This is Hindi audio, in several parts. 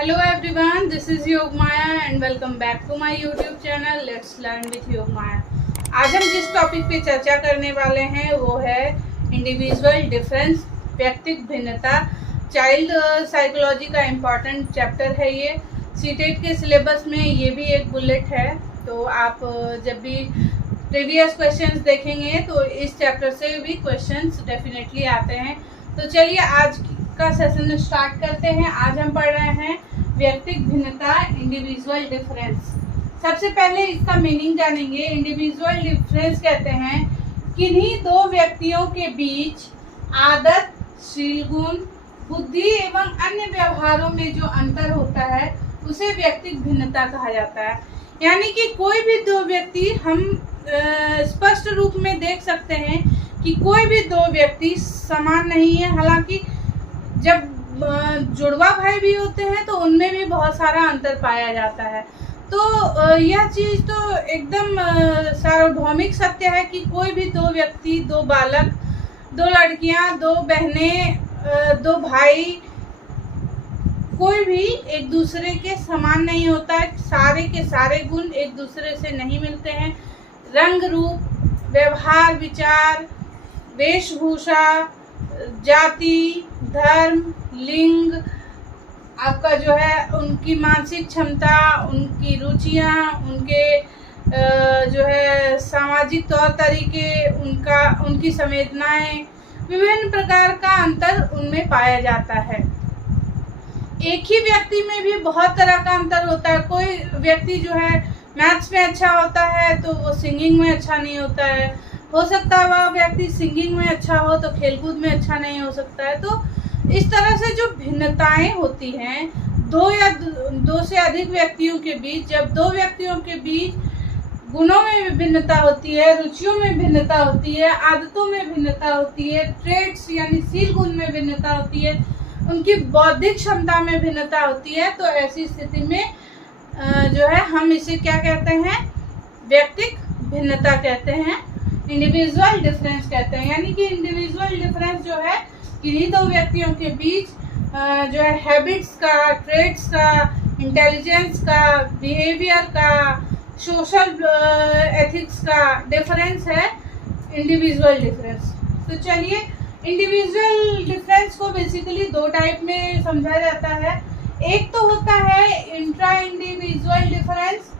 Hello everyone, this is Yog Maya and welcome back to my YouTube channel Let's Learn with Yog Maya। आज हम जिस टॉपिक पे चर्चा करने वाले हैं वो है इंडिविजुअल डिफरेंस, व्यक्तिगत भिन्नता। चाइल्ड साइकोलॉजी का इम्पॉर्टेंट चैप्टर है ये। सीटेट के सिलेबस में ये भी एक बुलेट है, तो आप जब भी प्रीवियस क्वेश्चंस देखेंगे तो इस चैप्टर से भी क्वेश्चंस डेफिनेटली आते हैं। तो चलिए आज का सेशन स्टार्ट करते हैं। आज हम पढ़ रहे हैं व्यक्तिगत भिन्नता, इंडिविजुअल डिफरेंस। सबसे पहले इसका मीनिंग जानेंगे। इंडिविजुअल डिफरेंस कहते हैं किन्हीं दो व्यक्तियों के बीच आदत, शील गुण, बुद्धि एवं अन्य व्यवहारों में जो अंतर होता है उसे व्यक्तिगत भिन्नता कहा जाता है। यानी कि कोई भी दो व्यक्ति हम स्पष्ट रूप में देख सकते हैं कि कोई भी दो व्यक्ति समान नहीं है। हालांकि जब जुड़वा भाई भी होते हैं तो उनमें भी बहुत सारा अंतर पाया जाता है। तो यह चीज़ तो एकदम सार्वभौमिक सत्य है कि कोई भी दो व्यक्ति, दो बालक, दो लड़कियां, दो बहनें, दो भाई, कोई भी एक दूसरे के समान नहीं होता है। सारे के सारे गुण एक दूसरे से नहीं मिलते हैं। रंग रूप, व्यवहार, विचार, वेशभूषा, जाति, धर्म, लिंग, आपका जो है उनकी मानसिक क्षमता, उनकी रुचियाँ, उनके जो है सामाजिक तौर तरीके, उनकी संवेदनाएं, विभिन्न प्रकार का अंतर उनमें पाया जाता है। एक ही व्यक्ति में भी बहुत तरह का अंतर होता है। कोई व्यक्ति जो है मैथ्स में अच्छा होता है तो वो सिंगिंग में अच्छा नहीं होता है। हो सकता है वह व्यक्ति सिंगिंग में अच्छा हो तो खेलकूद में अच्छा नहीं हो सकता है। तो इस तरह से जो भिन्नताएं होती हैं दो या दो से अधिक व्यक्तियों के बीच, जब दो व्यक्तियों के बीच गुणों में भिन्नता होती है, रुचियों में भिन्नता होती है, आदतों में भिन्नता होती है, ट्रेड्स यानी शील गुण में भिन्नता होती है, उनकी बौद्धिक क्षमता में भिन्नता होती है, तो ऐसी स्थिति में जो है हम इसे क्या कहते हैं, व्यक्तिगत भिन्नता कहते हैं, इंडिविजुअल डिफरेंस कहते हैं। यानी कि इंडिविजुअल डिफरेंस जो है किन्हीं दो व्यक्तियों के बीच जो है हैबिट्स का, ट्रेड्स का, इंटेलिजेंस का, बिहेवियर का, सोशल एथिक्स का डिफरेंस है इंडिविजुअल डिफरेंस। तो चलिए इंडिविजुअल डिफरेंस को बेसिकली दो टाइप में समझा जाता है। एक तो होता है इंट्रा इंडिविजुअल डिफरेंस,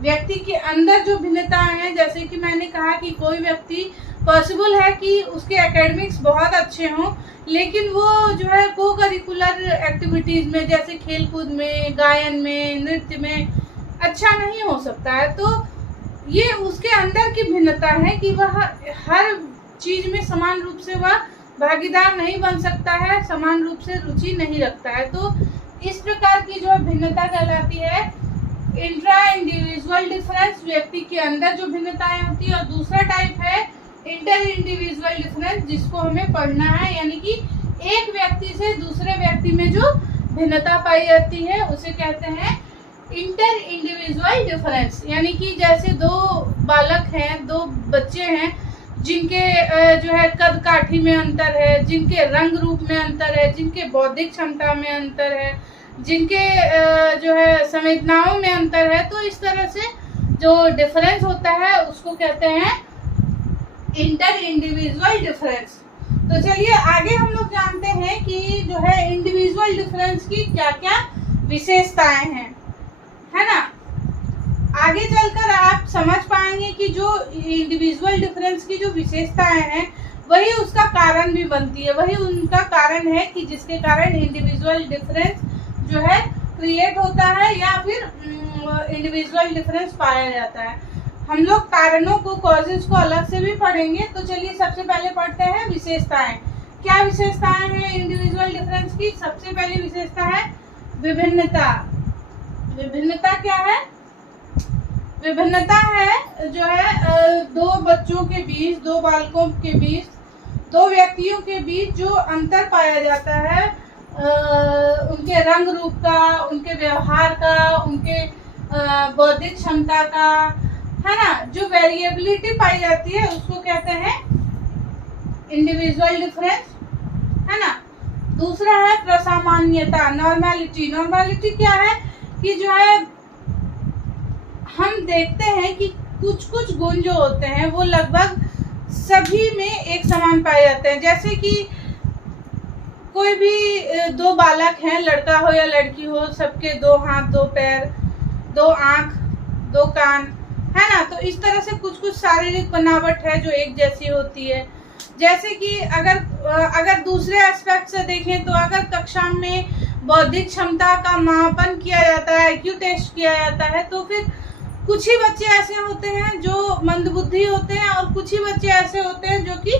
व्यक्ति के अंदर जो भिन्नताएं हैं। जैसे कि मैंने कहा कि कोई व्यक्ति पॉसिबल है कि उसके एकेडमिक्स बहुत अच्छे हों लेकिन वो जो है को करिकुलर एक्टिविटीज़ में जैसे खेलकूद में, गायन में, नृत्य में अच्छा नहीं हो सकता है। तो ये उसके अंदर की भिन्नता है कि वह हर चीज़ में समान रूप से वह भागीदार नहीं बन सकता है, समान रूप से रुचि नहीं रखता है। तो इस प्रकार की जो भिन्नता कहलाती है इंट्रा इंडिविजुअल डिफरेंस, व्यक्ति के अंदर जो भिन्नताएं होती है। और दूसरा टाइप है इंटर इंडिविजुअल डिफरेंस, जिसको हमें पढ़ना है। यानी कि एक व्यक्ति से दूसरे व्यक्ति में जो भिन्नता पाई जाती है उसे कहते हैं इंटर इंडिविजुअल डिफरेंस। यानी कि जैसे दो बालक हैं, दो बच्चे हैं जिनके जो है कद काठी में अंतर है, जिनके रंग रूप में अंतर है, जिनके बौद्धिक क्षमता में अंतर है, जिनके जो है संवेदनाओं में अंतर है। तो इस तरह से जो डिफरेंस होता है उसको कहते हैं इंटर इंडिविजुअल डिफरेंस। तो चलिए आगे हम लोग जानते हैं कि जो है इंडिविजुअल डिफरेंस की क्या क्या विशेषताएं हैं, है ना। आगे चलकर आप समझ पाएंगे कि जो इंडिविजुअल डिफरेंस की जो विशेषताएं हैं वही उसका कारण भी बनती है, वही उनका कारण है कि जिसके कारण इंडिविजुअल डिफरेंस जो है क्रिएट होता है या फिर इंडिविजुअल डिफरेंस पाया जाता है। हम लोग कारणों को, कॉजेज को अलग से भी पढ़ेंगे। तो चलिए सबसे पहले पढ़ते हैं विशेषताएं। क्या विशेषताएं हैं इंडिविजुअल डिफरेंस की? सबसे पहली विशेषता है विभिन्नता। विभिन्नता क्या है? विभिन्नता है जो है दो बच्चों के बीच, दो बालकों के बीच, दो व्यक्तियों के बीच जो अंतर पाया जाता है उनके रंग रूप का, उनके व्यवहार का, उनके बौद्धिक क्षमता का, है ना। जो वेरिएबिलिटी पाई जाती है उसको कहते हैं इंडिविजुअल डिफरेंस, है ना। दूसरा है प्रसामान्यता, नॉर्मेलिटी। नॉर्मेलिटी क्या है कि जो है हम देखते हैं कि कुछ कुछ गुण जो होते हैं वो लगभग सभी में एक समान पाए जाते हैं। जैसे कि कोई भी दो बालक हैं, लड़का हो या लड़की हो, सबके दो हाथ, दो पैर, दो आंख, दो कान, है ना। तो इस तरह से कुछ कुछ शारीरिक बनावट है जो एक जैसी होती है। जैसे कि अगर दूसरे एस्पेक्ट से देखें तो अगर कक्षा में बौद्धिक क्षमता का मापन किया जाता है, IQ टेस्ट किया जाता है, तो फिर कुछ ही बच्चे ऐसे होते हैं जो मंदबुद्धि होते हैं और कुछ ही बच्चे ऐसे होते हैं जो कि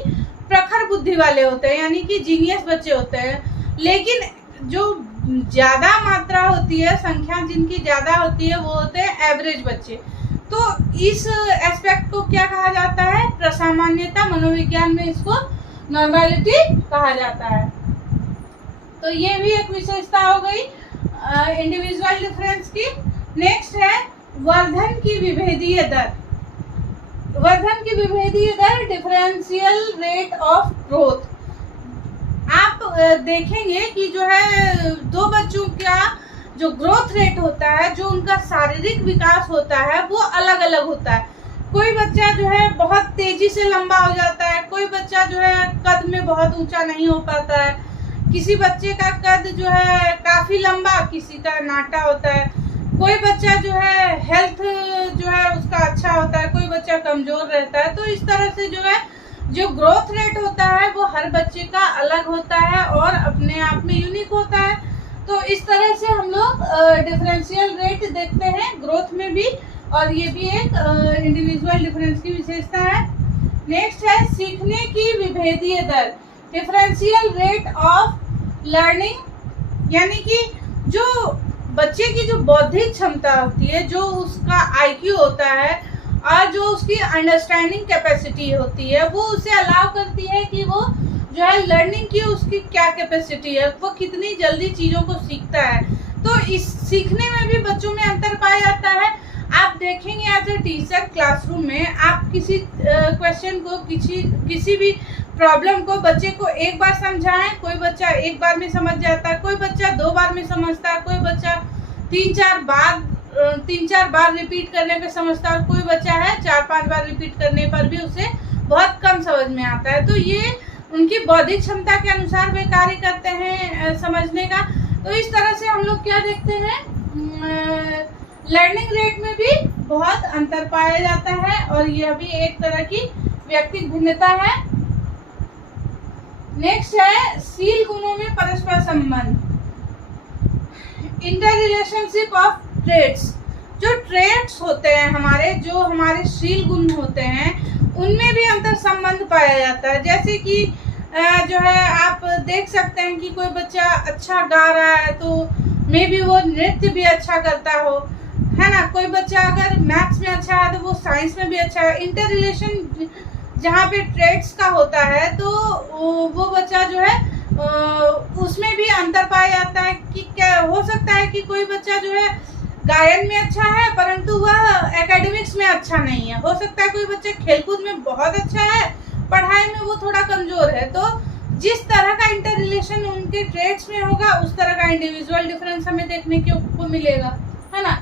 प्रखर बुद्धि वाले होते हैं, यानी कि जीनियस बच्चे होते हैं। लेकिन जो ज़्यादा मात्रा होती है, संख्या जिनकी ज़्यादा होती है, वो होते हैं एवरेज बच्चे। तो इस एस्पेक्ट को क्या कहा जाता है? प्रसामान्यता। मनोविज्ञान में इसको नॉर्मेलिटी कहा जाता है। तो ये भी एक विशेषता हो गई इंडिविजुअल डिफरेंस की। नेक्स्ट है वर्धन की विभेदीय दर। वर्धन की विभेदीय दर, डिफरेंशियल रेट ऑफ ग्रोथ। आप देखेंगे कि जो है दो बच्चों का जो ग्रोथ रेट होता है, जो उनका शारीरिक विकास होता है, वो अलग अलग होता है। कोई बच्चा जो है बहुत तेजी से लंबा हो जाता है, कोई बच्चा जो है कद में बहुत ऊंचा नहीं हो पाता है, किसी बच्चे का कद जो है काफी लंबा, किसी का नाटा होता है, कोई बच्चा जो है हेल्थ जो है उसका अच्छा होता है, कोई बच्चा कमजोर रहता है। तो इस तरह से जो है जो ग्रोथ रेट होता है वो हर बच्चे का अलग होता है और अपने आप में यूनिक होता है। तो इस तरह से हम लोग डिफरेंशियल रेट देखते हैं ग्रोथ में भी, और ये भी एक इंडिविजुअल डिफरेंस की विशेषता है। नेक्स्ट है सीखने की विभेदीय दर, डिफरेंशियल रेट ऑफ लर्निंग। यानी कि जो बच्चे की जो बौद्धिक क्षमता होती है, जो उसका IQ होता है और जो उसकी अंडरस्टैंडिंग कैपेसिटी होती है, वो उसे अलाउ करती है कि वो जो है लर्निंग की उसकी क्या कैपेसिटी है, वो कितनी जल्दी चीज़ों को सीखता है। तो इस सीखने में भी बच्चों में अंतर पाया जाता है। आप देखेंगे एज ए टीचर क्लासरूम में आप किसी क्वेश्चन को, किसी भी प्रॉब्लम को बच्चे को एक बार समझाएं, कोई बच्चा एक बार में समझ जाता है, कोई बच्चा 2 बार में समझता है, कोई बच्चा 3-4 बार रिपीट करने पे समझता है, कोई बच्चा है 4-5 बार रिपीट करने पर भी उसे बहुत कम समझ में आता है। तो ये उनकी बौद्धिक क्षमता के अनुसार वे कार्य करते हैं समझने का। तो इस तरह से हम लोग क्या देखते हैं, लर्निंग रेट में भी बहुत अंतर पाया जाता है और यह भी एक तरह की व्यक्तिगत भिन्नता है। नेक्स्ट है शील गुणों में परस्पर संबंध, इंटर रिलेशनशिप ऑफ ट्रेड्स। जो ट्रेड्स होते हैं हमारे, जो हमारे शील गुण होते हैं, उनमें भी अंतर संबंध पाया जाता है। जैसे कि जो है आप देख सकते हैं कि कोई बच्चा अच्छा गा रहा है तो मे बी वो नृत्य भी अच्छा करता हो, है ना। कोई बच्चा अगर मैथ्स में अच्छा है तो वो साइंस में भी अच्छा है। इंटर रिलेशन जहाँ पे ट्रेड्स का होता है तो वो बच्चा जो है उसमें भी अंतर पाया जाता है कि क्या हो सकता है कि कोई बच्चा जो है गायन में अच्छा है परंतु वह एकेडमिक्स में अच्छा नहीं है। हो सकता है कोई बच्चा खेलकूद में बहुत अच्छा है, पढ़ाई में वो थोड़ा कमजोर है। तो जिस तरह का इंटर रिलेशन उनके ट्रेड्स में होगा उस तरह का इंडिविजुअल डिफरेंस हमें देखने को मिलेगा, है ना।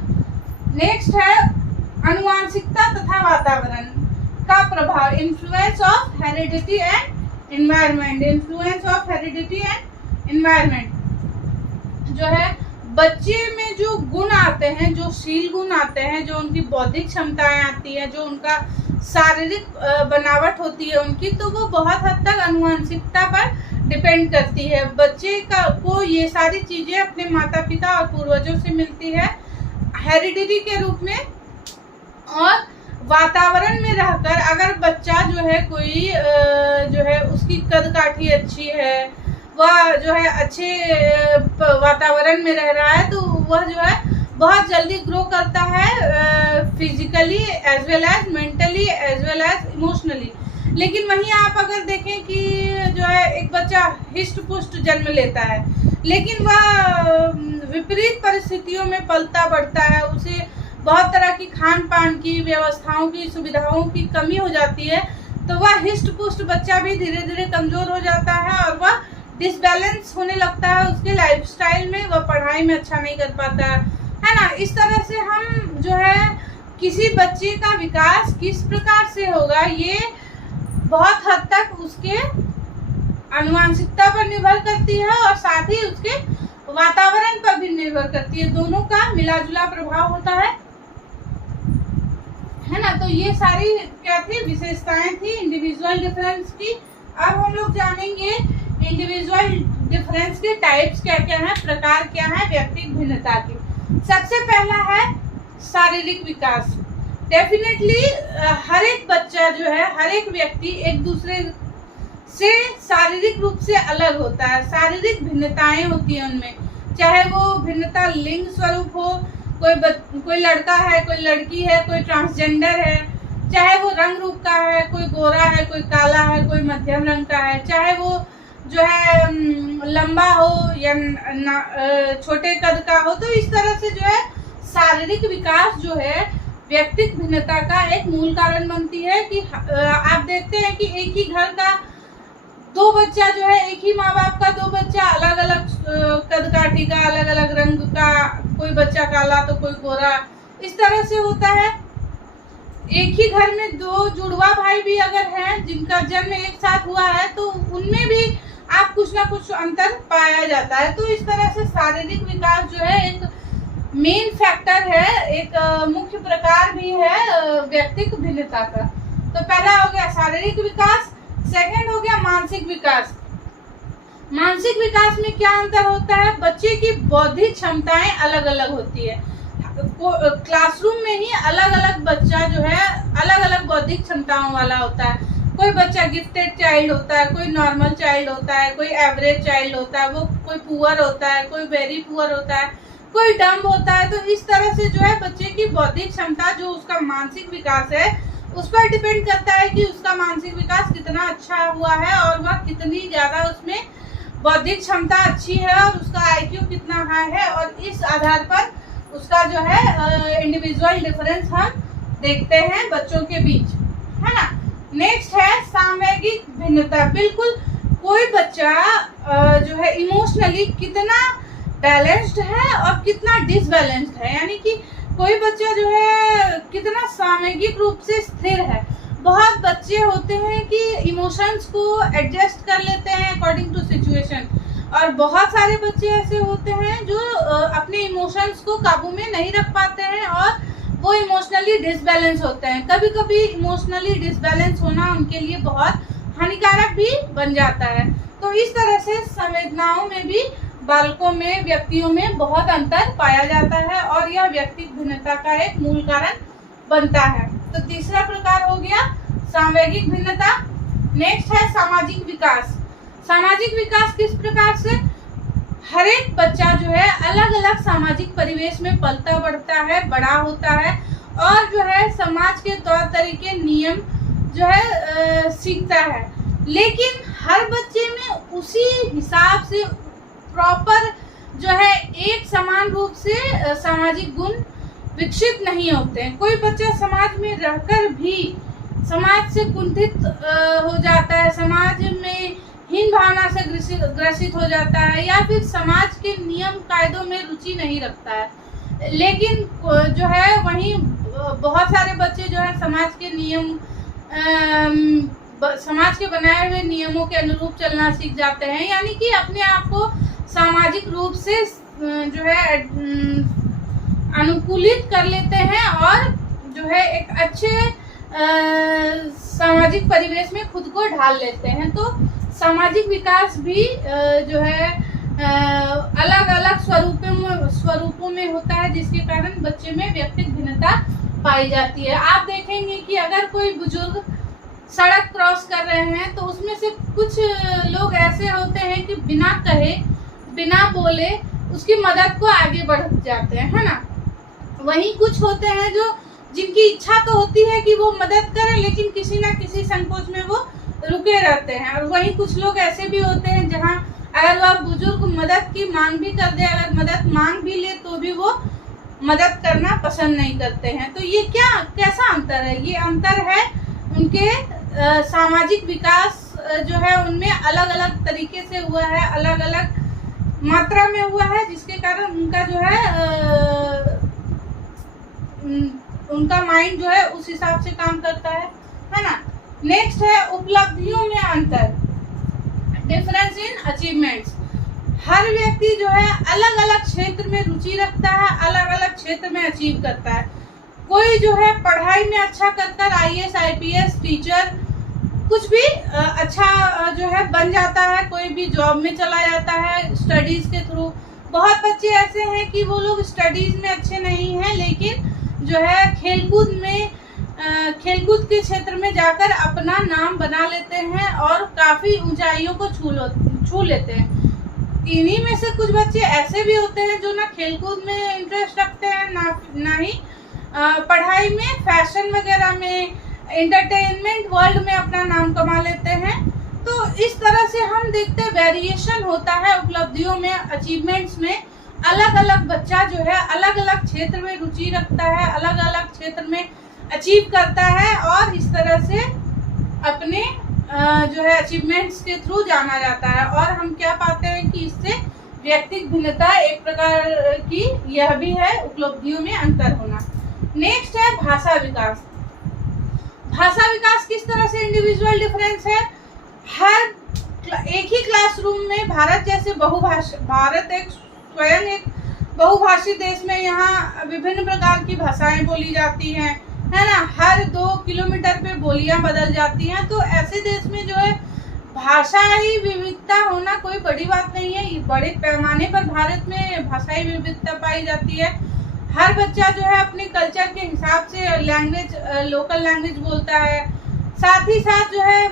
नेक्स्ट है अनुवांशिकता तथा वातावरण का प्रभाव, influence of heredity and environment. Influence of heredity and environment जो है बच्चे में जो गुण आते हैं, जो शील गुण आते हैं, जो उनकी बौद्धिक क्षमताएं आती है, जो उनका शारीरिक बनावट होती है उनकी, तो वो बहुत हद तक अनुवांशिकता पर डिपेंड करती है। बच्चे को ये सारी चीजें अपने माता पिता और पूर्वजों से मिलती है हेरिडिटी के रूप में। और वातावरण में रहकर अगर बच्चा जो है कोई जो है उसकी कद काठी अच्छी है, वह जो है अच्छे वातावरण में रह रहा है, तो वह जो है बहुत जल्दी ग्रो करता है physically as well as mentally as well as emotionally. लेकिन वहीं आप अगर देखें कि जो है एक बच्चा हिष्ट पुष्ट जन्म लेता है लेकिन वह विपरीत परिस्थितियों में पलता बढ़ता है, उसे बहुत तरह की खान पान की व्यवस्थाओं की सुविधाओं की कमी हो जाती है, तो वह हिष्ट पुष्ट बच्चा भी धीरे धीरे कमजोर हो जाता है और वह डिसबैलेंस होने लगता है उसके लाइफस्टाइल में, वह पढ़ाई में अच्छा नहीं कर पाता है ना। इस तरह से हम जो है किसी बच्चे का विकास किस प्रकार से होगा ये बहुत हद तक उसके आनुवंशिकता पर निर्भर करती है और साथ ही उसके वातावरण पर भी निर्भर करती है। दोनों का मिला-जुला प्रभाव होता है ना। तो ये सारी क्या थी, विशेषताएं थी इंडिविजुअल डिफरेंस की। अब हम लोग जानेंगे इंडिविजुअल डिफरेंस के टाइप्स क्या क्या हैं, प्रकार क्या है व्यक्तिगत भिन्नता की। सबसे पहला है शारीरिक विकास। डेफिनेटली हर एक बच्चा जो है, हर एक व्यक्ति एक दूसरे से शारीरिक रूप से अलग होता है। शारीरिक भिन्नताएं होती हैं उनमें, चाहे वो भिन्नता लिंग स्वरूप हो, कोई लड़का है, कोई लड़की है, कोई ट्रांसजेंडर है, चाहे वो रंग रूप का है, कोई गोरा है, कोई काला है, कोई मध्यम रंग का है, चाहे वो जो है लंबा हो या छोटे कद का हो। तो इस तरह से जो है शारीरिक विकास जो है व्यक्तिगत भिन्नता का एक मूल कारण बनती है। कि आप देखते हैं कि एक ही घर का दो बच्चा जो है, एक ही माँ बाप का दो बच्चा अलग अलग कद काठी का, अलग अलग रंग का, कोई बच्चा काला तो कोई गोरा, इस तरह से होता है। एक ही घर में दो जुड़वा भाई भी अगर हैं जिनका जन्म एक साथ हुआ है तो उनमें भी आप कुछ ना कुछ अंतर पाया जाता है। तो इस तरह से शारीरिक विकास जो है एक मेन फैक्टर है, एक मुख्य प्रकार भी है व्यक्तिगत भिन्नता का। तो पहला हो गया शारीरिक विकास, सेकंड हो गया मानसिक विकास। मानसिक विकास में क्या अंतर होता है, बच्चे की बौद्धिक क्षमताएं अलग अलग होती है। क्लासरूम में ही अलग अलग बच्चा जो है अलग अलग बौद्धिक क्षमताओं वाला होता है। कोई बच्चा गिफ्टेड चाइल्ड होता है, कोई नॉर्मल चाइल्ड होता है, कोई एवरेज चाइल्ड होता है, वो कोई पुअर होता है, कोई वेरी पुअर होता है, कोई डम्ब होता है। तो इस तरह से जो है बच्चे की बौद्धिक क्षमता, जो उसका मानसिक विकास है, उस पर डिपेंड करता है कि उसका मानसिक विकास कितना अच्छा हुआ है और वह कितनी ज्यादा उसमें बौद्धिक क्षमता अच्छी है और उसका आईक्यू कितना हाई है। और इस आधार पर उसका जो है इंडिविजुअल डिफरेंस हम देखते हैं बच्चों के बीच, है ना। नेक्स्ट है सामूहिक भिन्नता। बिल्कुल कोई बच्चा जो है इमोशनली कितना बैलेंस्ड है और कितना डिसबैलेंस्ड है, यानी कि कोई बच्चा जो है कितना सामूहिक रूप से स्थिर है। बहुत बच्चे होते हैं कि इमोशंस को एडजस्ट कर लेते हैं अकॉर्डिंग टू सिचुएशन, और बहुत सारे बच्चे ऐसे होते हैं जो अपने इमोशंस को काबू में नहीं रख पाते हैं और वो इमोशनली डिसबैलेंस होते हैं। कभी कभी इमोशनली डिसबैलेंस होना उनके लिए बहुत हानिकारक भी बन जाता है। तो इस तरह से संवेदनाओं में भी बालकों में, व्यक्तियों में बहुत अंतर पाया जाता है और यह व्यक्तिगत भिन्नता का एक मूल कारण बनता है। तो तीसरा प्रकार हो गया सामूहिक भिन्नता। नेक्स्ट है सामाजिक विकास। सामाजिक विकास किस प्रकार से, हर एक बच्चा जो है अलग अलग सामाजिक परिवेश में पलता बढ़ता है, बड़ा होता है और जो है समाज के तौर तरीके, नियम जो है सीखता है। लेकिन हर बच्चे में उसी हिसाब से प्रॉपर जो है एक समान रूप से सामाजिक गुण विकसित नहीं होते हैं। कोई बच्चा समाज में रहकर भी समाज से कुंठित हो जाता है, समाज में हीन भावना से ग्रसित हो जाता है, या फिर समाज के नियम कायदों में रुचि नहीं रखता है। लेकिन जो है वहीं बहुत सारे बच्चे जो है समाज के नियम, समाज के बनाए हुए नियमों के अनुरूप चलना सीख जाते हैं, यानी कि अपने आप को सामाजिक रूप से जो है अनुकूलित कर लेते हैं और जो है एक अच्छे सामाजिक परिवेश में खुद को ढाल लेते हैं। तो सामाजिक विकास भी जो है अलग अलग स्वरूपों में होता है, जिसके कारण बच्चे में व्यक्तिगत भिन्नता पाई जाती है। आप देखेंगे कि अगर कोई बुजुर्ग सड़क क्रॉस कर रहे हैं तो उसमें से कुछ लोग ऐसे होते हैं कि बिना कहे, बिना बोले उसकी मदद को आगे बढ़ जाते हैं, है ना। वहीं कुछ होते हैं जो जिनकी इच्छा तो होती है कि वो मदद करें, लेकिन किसी ना किसी संकोच में वो रुके रहते हैं। और वहीं कुछ लोग ऐसे भी होते हैं जहां अगर वह बुजुर्ग मदद की मांग भी कर दे, अगर मदद मांग भी ले तो भी वो मदद करना पसंद नहीं करते हैं। तो ये कैसा अंतर है? ये अंतर है उनके सामाजिक विकास जो है उनमें अलग अलग तरीके से हुआ है, अलग अलग मात्रा में हुआ है, जिसके कारण उनका जो है उनका माइंड जो है उस हिसाब से काम करता है ना। नेक्स्ट है उपलब्धियों में अंतर, डिफरेंस इन अचीवमेंट्स। हर व्यक्ति जो है अलग अलग क्षेत्र में रुचि रखता है, अलग अलग क्षेत्र में अचीव करता है। कोई जो है पढ़ाई में अच्छा कर IAS IPS टीचर कुछ भी अच्छा जो है बन जाता है, कोई भी जॉब में चला जाता है स्टडीज के थ्रू। बहुत बच्चे ऐसे हैं कि वो लोग स्टडीज में अच्छे नहीं हैं, लेकिन जो है खेलकूद में खेलकूद के क्षेत्र में जाकर अपना नाम बना लेते हैं और काफ़ी ऊंचाइयों को छू लेते हैं। इन्हीं में से कुछ बच्चे ऐसे भी होते हैं जो ना खेलकूद में इंटरेस्ट रखते हैं, ना ही पढ़ाई में, फैशन वगैरह में, एंटरटेनमेंट वर्ल्ड में अपना नाम कमा लेते हैं। तो इस तरह से हम देखते हैं वेरिएशन होता है उपलब्धियों में, अचीवमेंट्स में। अलग अलग बच्चा जो है अलग अलग क्षेत्र में रुचि रखता है, अलग अलग क्षेत्र में अचीव करता है और इस तरह से अपने जो है अचीवमेंट्स के थ्रू जाना जाता है। और हम क्या पाते हैं कि इससे व्यक्तिगत भिन्नता एक प्रकार की यह भी है, उपलब्धियों में अंतर होना। नेक्स्ट है भाषा विकास। भाषा विकास किस तरह से इंडिविजुअल डिफरेंस है। हर एक ही क्लासरूम में भारत जैसे भारत एक स्वयं एक बहुभाषी देश में यहाँ विभिन्न प्रकार की भाषाएं बोली जाती हैं, है ना। हर 2 किलोमीटर पे बोलियां बदल जाती हैं। तो ऐसे देश में जो है भाषा ही विविधता होना कोई बड़ी बात नहीं है। बड़े पैमाने पर भारत में भाषाई विविधता पाई जाती है। हर बच्चा जो है अपने कल्चर के हिसाब से लैंग्वेज, लोकल लैंग्वेज बोलता है। साथ ही साथ जो है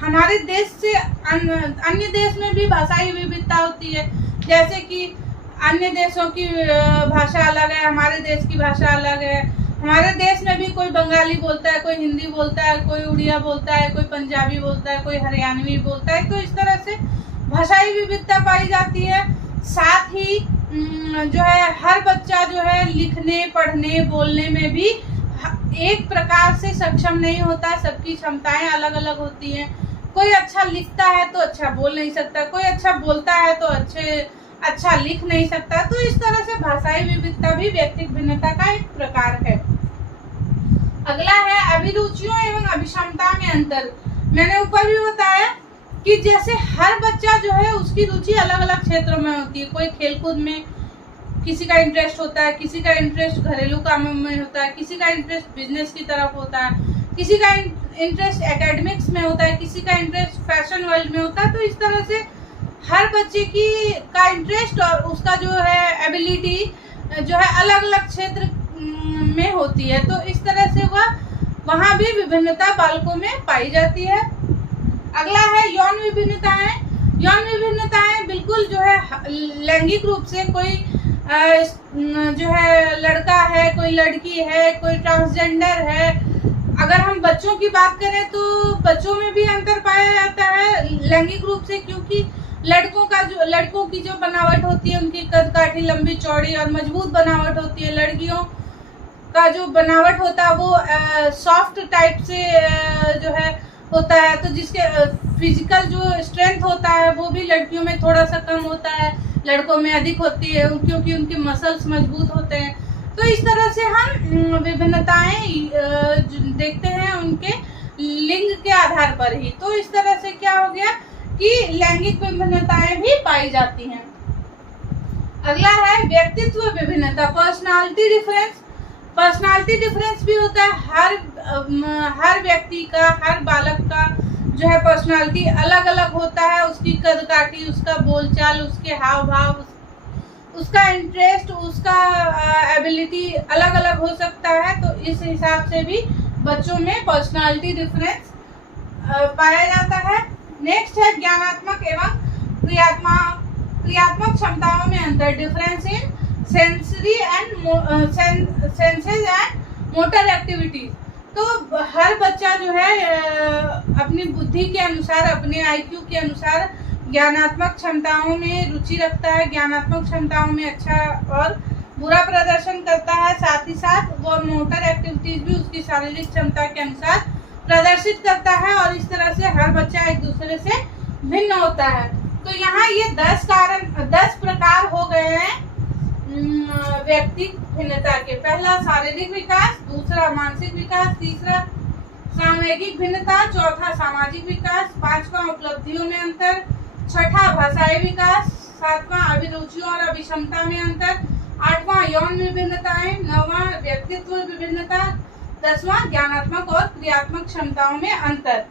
हमारे देश से अन्य देश में भी भाषाई विविधता होती है। जैसे कि अन्य देशों की भाषा अलग है, हमारे देश की भाषा अलग है। हमारे देश में भी कोई बंगाली बोलता है, कोई हिंदी बोलता है, कोई उड़िया बोलता है, कोई पंजाबी बोलता है, कोई हरियाणवी बोलता है। तो इस तरह से भाषाई विविधता पाई जाती है। साथ ही जो है हर बच्चा जो है लिखने, पढ़ने, बोलने में भी एक प्रकार से सक्षम नहीं होता। सबकी क्षमताएं अलग अलग होती हैं। कोई अच्छा लिखता है तो अच्छा बोल नहीं सकता, कोई अच्छा बोलता है तो अच्छा लिख नहीं सकता। तो इस तरह से भाषाई विविधता भी व्यक्तिगत भिन्नता का एक प्रकार है। अगला है अभिरुचियों एवं अभिक्षमता में अंतर। मैंने ऊपर भी बताया कि जैसे हर बच्चा जो है उसकी रुचि अलग अलग क्षेत्रों में होती है। कोई खेलकूद में किसी का इंटरेस्ट होता है, किसी का इंटरेस्ट घरेलू कामों में होता है, किसी का इंटरेस्ट बिजनेस की तरफ होता है, किसी का इंटरेस्ट एकेडमिक्स में होता है, किसी का इंटरेस्ट फैशन वर्ल्ड में होता है। तो इस तरह से हर बच्चे का इंटरेस्ट और उसका जो है एबिलिटी जो है अलग अलग क्षेत्र में होती है। तो इस तरह से वहाँ भी विभिन्नता बालकों में पाई जाती है। अगला है यौन विभिन्नताएं। यौन विभिन्नताएं बिल्कुल जो है लैंगिक रूप से कोई जो है लड़का है, कोई लड़की है, कोई ट्रांसजेंडर है। अगर हम बच्चों की बात करें तो बच्चों में भी अंतर पाया जाता है लैंगिक रूप से, क्योंकि लड़कों की जो बनावट होती है, उनकी कद काठी, लंबी चौड़ी और मजबूत बनावट होती है। लड़कियों का जो बनावट होता है वो सॉफ्ट टाइप से जो है होता है। तो जिसके फिजिकल जो स्ट्रेंथ होता है वो भी लड़कियों में थोड़ा सा कम होता है, लड़कों में अधिक होती है, क्योंकि उनके मसल्स मजबूत होते हैं। तो इस तरह से हम विभिन्नताएं देखते हैं उनके लिंग के आधार पर ही। तो इस तरह से क्या हो गया कि लैंगिक विभिन्नताएं भी पाई जाती हैं। अगला है व्यक्तित्व विभिन्नता, पर्सनालिटी डिफरेंस। पर्सनालिटी डिफरेंस भी होता है। हर व्यक्ति का, हर बालक का जो है पर्सनालिटी अलग अलग होता है। उसकी कद काठी, उसका बोलचाल, उसके हाव भाव, उसका इंटरेस्ट, उसका एबिलिटी अलग अलग हो सकता है। तो इस हिसाब से भी बच्चों में पर्सनालिटी डिफरेंस पाया जाता है। नेक्स्ट है ज्ञानात्मक एवं क्रियात्मक क्षमताओं में अंतर, difference in sensory and senses and motor activities. तो हर बच्चा जो है अपनी बुद्धि के अनुसार, अपने IQ के अनुसार ज्ञानात्मक क्षमताओं में रुचि रखता है, ज्ञानात्मक क्षमताओं में अच्छा और बुरा प्रदर्शन करता है। साथ ही साथ वो मोटर एक्टिविटीज भी उसकी शारीरिक क्षमता के अनुसार प्रदर्शित करता है और इस तरह से हर बच्चा एक दूसरे से भिन्न होता है। तो यहाँ ये 10 प्रकार हो गए हैं व्यक्तिगत भिन्नता के। पहला शारीरिक विकास, दूसरा मानसिक विकास, तीसरा सामूहिक भिन्नता, चौथा सामाजिक विकास, पांचवा उपलब्धियों में अंतर, छठा भाषाई विकास, सातवां अभिरुचियों और अभिक्षमता में अंतर, आठवां यौन विभिन्नताएं, नौवां व्यक्तित्व विभिन्नता, 10वां ज्ञानात्मक और क्रियात्मक क्षमताओं में अंतर।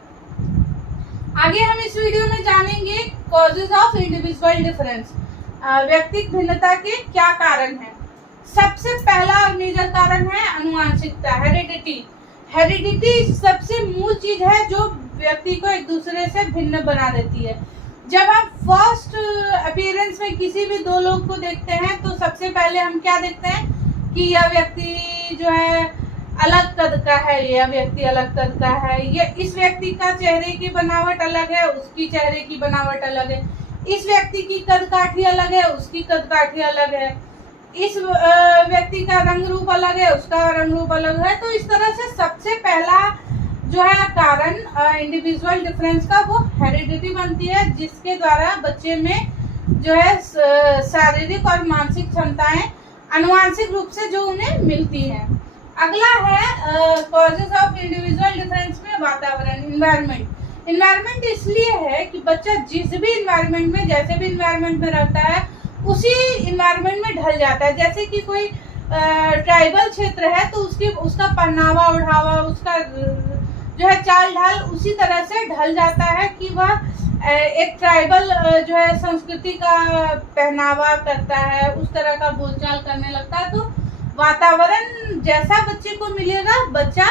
आगे हम इस वीडियो में जानेंगे कॉजेज ऑफ इंडिविजुअल डिफरेंस, व्यक्तिगत भिन्नता के क्या कारण हैं। सबसे पहला और मेजर कारण है अनुवांशिकता, हेरिडिटी। हेरिडिटी सबसे मूल चीज है जो व्यक्ति को एक दूसरे से भिन्न बना देती है। जब हम फर्स्ट अपीयरेंस में किसी भी दो लोग को देखते हैं तो सबसे पहले हम क्या देखते हैं कि यह व्यक्ति जो है अलग कद का है, यह व्यक्ति अलग कद का है, ये इस व्यक्ति का चेहरे की बनावट अलग है, उसकी चेहरे की बनावट अलग है, इस व्यक्ति की कदकाठी अलग है, उसकी कदकाठी अलग है, इस व्यक्ति का रंग रूप अलग है, उसका रंग रूप अलग है। तो इस तरह से सबसे पहला जो है कारण इंडिविजुअल डिफरेंस का वो हेरिडिटी बनती है, जिसके द्वारा बच्चे में जो है शारीरिक और मानसिक क्षमताएं आनुवांशिक रूप से जो उन्हें मिलती हैं। अगला है कॉजेज ऑफ इंडिविजुअल डिफरेंस में वातावरण, इन्वायरमेंट। इन्वायरमेंट इसलिए है कि बच्चा जिस भी इन्वायरमेंट में, जैसे भी इन्वायरमेंट में रहता है उसी इन्वायरमेंट में ढल जाता है। जैसे कि कोई ट्राइबल क्षेत्र है तो उसका पहनावा ओढ़ावा, उसका जो है चाल ढाल उसी तरह से ढल जाता है कि वह एक ट्राइबल जो है संस्कृति का पहनावा करता है, उस तरह का बोलचाल करने लगता है। तो वातावरण जैसा बच्चे को मिलेगा बच्चा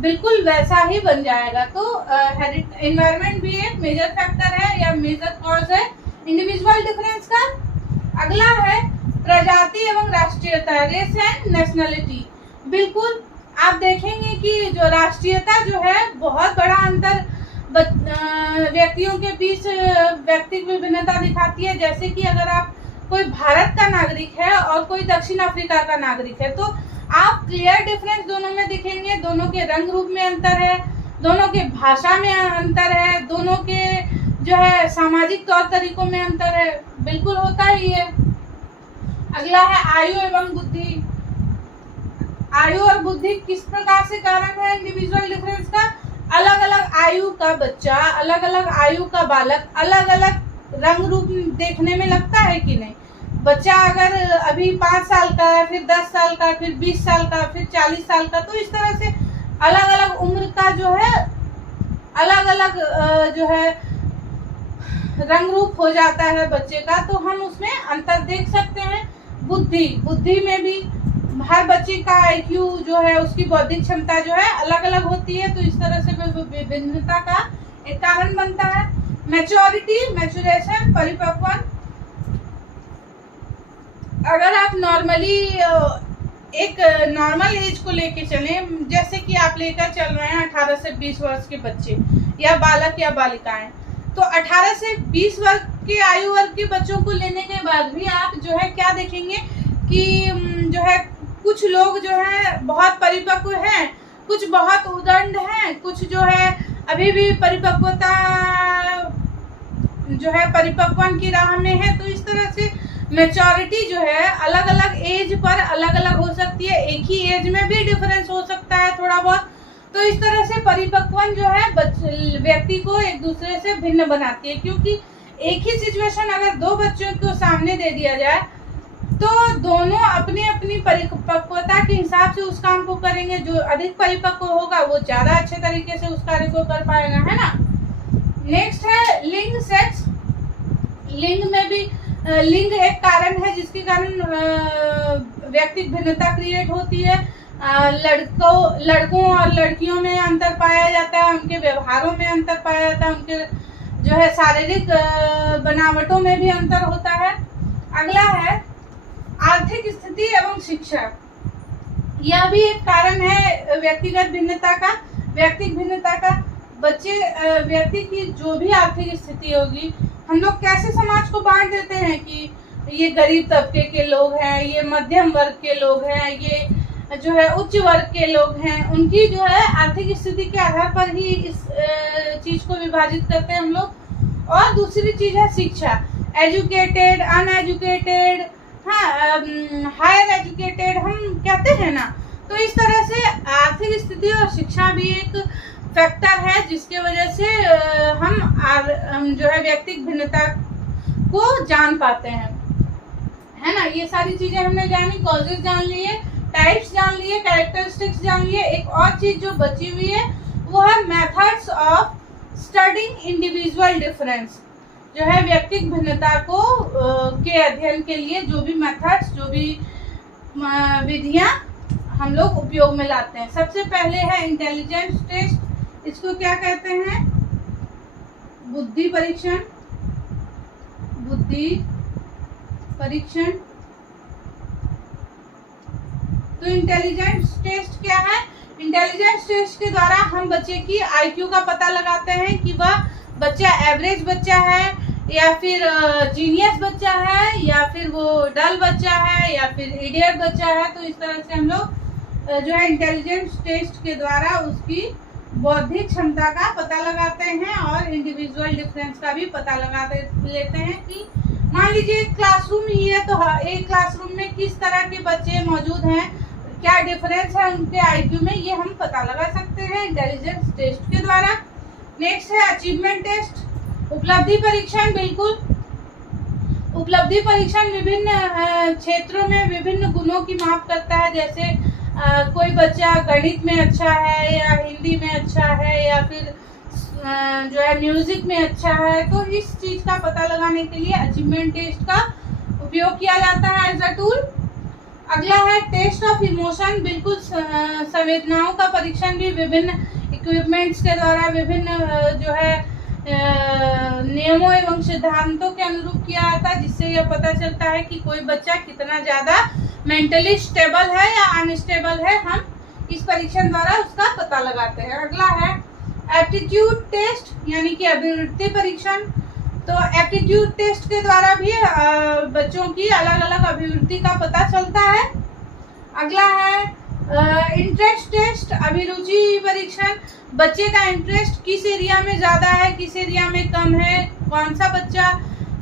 बिल्कुल वैसा ही बन जाएगा। तो एनवायरनमेंट भी एक मेजर फैक्टर है या मेजर कॉज है इंडिविजुअल डिफरेंस का। अगला है प्रजाति एवं राष्ट्रीयता, रेस एंड नेशनलिटी। बिल्कुल आप देखेंगे कि जो राष्ट्रीयता जो है बहुत बड़ा अंतर व्यक्तियों के बीच व्यक्तिगत विभिन्नता दिखाती है। जैसे कि अगर आप कोई भारत का नागरिक है और कोई दक्षिण अफ्रीका का नागरिक है तो आप क्लियर डिफरेंस दोनों में दिखेंगे। दोनों के रंग रूप में अंतर है, दोनों के भाषा में अंतर है, दोनों के जो है सामाजिक तौर तरीकों में अंतर है, बिल्कुल होता ही है। अगला है आयु एवं बुद्धि। आयु और बुद्धि किस प्रकार से कारण है इंडिविजुअल डिफरेंस का? अलग अलग आयु का बच्चा, अलग अलग आयु का बालक अलग अलग रंग रूप देखने में लगता है कि नहीं? बच्चा अगर अभी 5 साल का है, फिर 10 साल का, फिर 20 साल का, फिर 40 साल का, तो इस तरह से अलग अलग उम्र का जो है अलग अलग जो है रंग रूप हो जाता है बच्चे का, तो हम उसमें अंतर देख सकते हैं। बुद्धि में भी हर बच्चे का IQ जो है, उसकी बौद्धिक क्षमता जो है अलग अलग होती है, तो इस तरह से विभिन्नता का एक कारण बनता है। मैच्योरिटी, मैच्योरेशन, परिपक्वन। अगर आप नॉर्मली एक नॉर्मल एज को लेके चलें, जैसे कि आप लेकर चल रहे हैं 18 से 20 वर्ष के बच्चे या बालक या बालिकाएं, तो 18 से 20 वर्ष के आयु वर्ग के बच्चों को लेने के बाद भी आप जो है क्या देखेंगे कि जो है कुछ लोग जो है बहुत परिपक्व हैं, कुछ बहुत उदंड हैं, कुछ जो है अभी भी परिपक्वता जो है परिपक्वन की राह में है। तो इस तरह से मैच्योरिटी जो है अलग अलग एज पर अलग अलग हो सकती है, एक ही एज में भी डिफरेंस हो सकता है थोड़ा बहुत। तो इस तरह से परिपक्वन जो है व्यक्ति को एक दूसरे से भिन्न बनाती है, क्योंकि एक ही सिचुएशन अगर दो बच्चों को सामने दे दिया जाए तो दोनों अपनी अपनी परिपक्वता के हिसाब से उस काम को करेंगे। जो अधिक परिपक्व होगा वो ज्यादा अच्छे तरीके से उस कार्य को कर पाएगा, है ना। नेक्स्ट है लिंग, सेक्स। लिंग में भी लिंग एक कारण है जिसके कारण व्यक्तिगत भिन्नता क्रिएट होती है। लड़कों और लड़कियों में अंतर पाया जाता है, उनके व्यवहारों में अंतर पाया जाता है, उनके जो है शारीरिक बनावटों में भी अंतर होता है। अगला है आर्थिक स्थिति एवं शिक्षा। यह भी एक कारण है व्यक्तिगत भिन्नता का, व्यक्तिगत भिन्नता का। व्यक्ति की जो भी आर्थिक स्थिति होगी, हम लोग कैसे समाज को बांट देते हैं कि ये गरीब तबके के लोग हैं, ये मध्यम वर्ग के लोग हैं, ये जो है उच्च वर्ग के लोग हैं, उनकी जो है आर्थिक स्थिति के आधार पर ही इस चीज को विभाजित करते हैं हम लोग। और दूसरी चीज है शिक्षा, एजुकेटेड, अनएजुकेटेड, हाँ, हायर एजुकेटेड हम कहते हैं ना। तो इस तरह से आर्थिक स्थिति और शिक्षा भी एक फैक्टर है जिसके वजह से हम जो है व्यक्तिगत भिन्नता को जान पाते हैं, है ना। ये सारी चीजें हमने जानी, कॉजेज जान लिए, टाइप्स जान लिए, कैरेक्टरिस्टिक्स जान लिए। एक और चीज जो बची हुई है वो है methods of studying individual difference, जो है व्यक्तिगत भिन्नता को के अध्ययन के लिए जो भी मेथड्स, जो भी विधियां हम लोग उपयोग में लाते हैं। सबसे पहले है इंटेलिजेंस टेस्ट, इसको क्या कहते हैं, बुद्धि परीक्षण। बुद्धि परीक्षण। तो इंटेलिजेंस टेस्ट क्या है? इंटेलिजेंस टेस्ट के द्वारा हम बच्चे की आईक्यू का पता लगाते हैं कि वह बच्चा एवरेज बच्चा है या फिर जीनियस बच्चा है या फिर वो डल बच्चा है या फिर इडियट बच्चा है। तो इस तरह से हम लोग जो है इंटेलिजेंस टेस्ट के द्वारा उसकी बौद्धिक क्षमता का पता लगाते हैं और इंडिविजुअल डिफरेंस का भी पता लगा लेते हैं कि मान लीजिए एक क्लासरूम ही है तो एक क्लासरूम में किस तरह के बच्चे मौजूद हैं, क्या डिफरेंस है उनके आईक्यू में, ये हम पता लगा सकते हैं इंटेलिजेंस टेस्ट के द्वारा। नेक्स्ट है अचीवमेंट टेस्ट, उपलब्धि परीक्षण। बिल्कुल, उपलब्धि परीक्षण विभिन्न क्षेत्रों में विभिन्न गुणों की माप करता है। जैसे कोई बच्चा गणित में अच्छा है या हिंदी में अच्छा है या फिर जो है म्यूजिक में अच्छा है, तो इस चीज का पता लगाने के लिए अचीवमेंट टेस्ट का उपयोग किया जाता है एज अ टूल। अगला है टेस्ट ऑफ इमोशन। बिल्कुल, संवेदनाओं का परीक्षण भी विभिन्न इक्विपमेंट्स के द्वारा विभिन्न जो है नियमों एवं सिद्धांतों के अनुरूप किया जाता है, जिससे यह पता चलता है कि कोई बच्चा कितना ज्यादा मेंटली स्टेबल है या अनस्टेबल है। हम इस परीक्षण द्वारा उसका पता लगाते हैं। अगला है एप्टीट्यूड टेस्ट, यानी कि अभिवृत्ति परीक्षण। तो एप्टीट्यूड टेस्ट के द्वारा भी बच्चों की अलग अलग अभिवृत्ति का पता चलता है। अगला है इंटरेस्ट टेस्ट, अभिरुचि परीक्षण। बच्चे का इंटरेस्ट किस एरिया में ज़्यादा है, किस एरिया में कम है, कौन सा बच्चा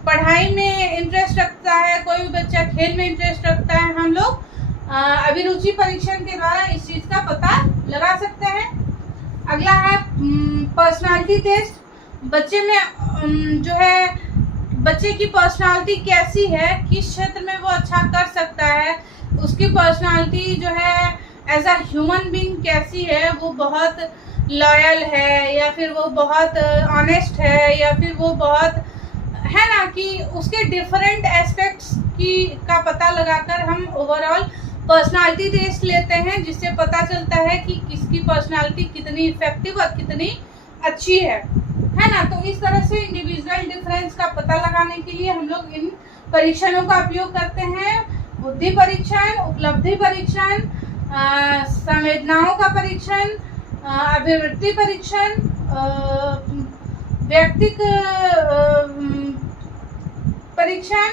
पढ़ाई में इंटरेस्ट रखता है, कोई बच्चा खेल में इंटरेस्ट रखता है। हम लोग अभिरुचि परीक्षण के द्वारा इस चीज़ का पता लगा सकते हैं। अगला है पर्सनालिटी टेस्ट, बच्चे में जो है बच्चे की पर्सनालिटी कैसी है, किस क्षेत्र में वो अच्छा कर सकता है, उसकी पर्सनालिटी जो है एज अ ह्यूमन बीइंग कैसी है, वो बहुत लॉयल है या फिर वो बहुत ऑनेस्ट है या फिर वो बहुत, है ना, कि उसके डिफरेंट एस्पेक्ट्स की का पता लगाकर हम ओवरऑल पर्सनालिटी टेस्ट लेते हैं, जिससे पता चलता है कि किसकी पर्सनालिटी कितनी इफेक्टिव और कितनी अच्छी है ना। तो इस तरह से इंडिविजुअल डिफरेंस का पता लगाने के लिए हम लोग इन परीक्षणों का उपयोग करते हैं। बुद्धि परीक्षण, उपलब्धि परीक्षण, संवेदनाओं का परीक्षण, अभिवृत्ति परीक्षण, परीक्षण,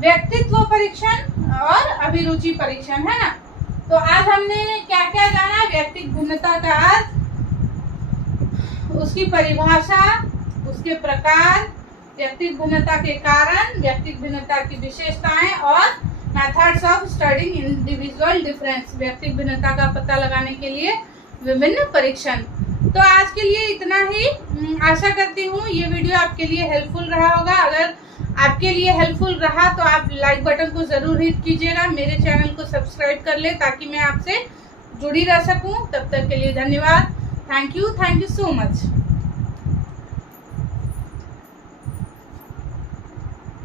व्यक्तित्व परीक्षण और अभिरुचि परीक्षण, है ना। तो आज हमने क्या क्या जाना, व्यक्तिगत भिन्नता का अर्थ, उसकी परिभाषा, उसके प्रकार, व्यक्तिगत भिन्नता के कारण, व्यक्तिगत भिन्नता की विशेषताएं और methods of studying individual difference, व्यक्तिगत भिन्नता का पता लगाने के लिए विभिन्न परीक्षण। तो आज के लिए इतना ही। आशा करती हूँ ये वीडियो आपके लिए हेल्पफुल रहा होगा। अगर आपके लिए हेल्पफुल रहा तो आप लाइक बटन को जरूर हिट कीजिएगा, मेरे चैनल को सब्सक्राइब कर ले ताकि मैं आपसे जुड़ी रह सकूं। तब तक के लिए धन्यवाद। Thank you so much.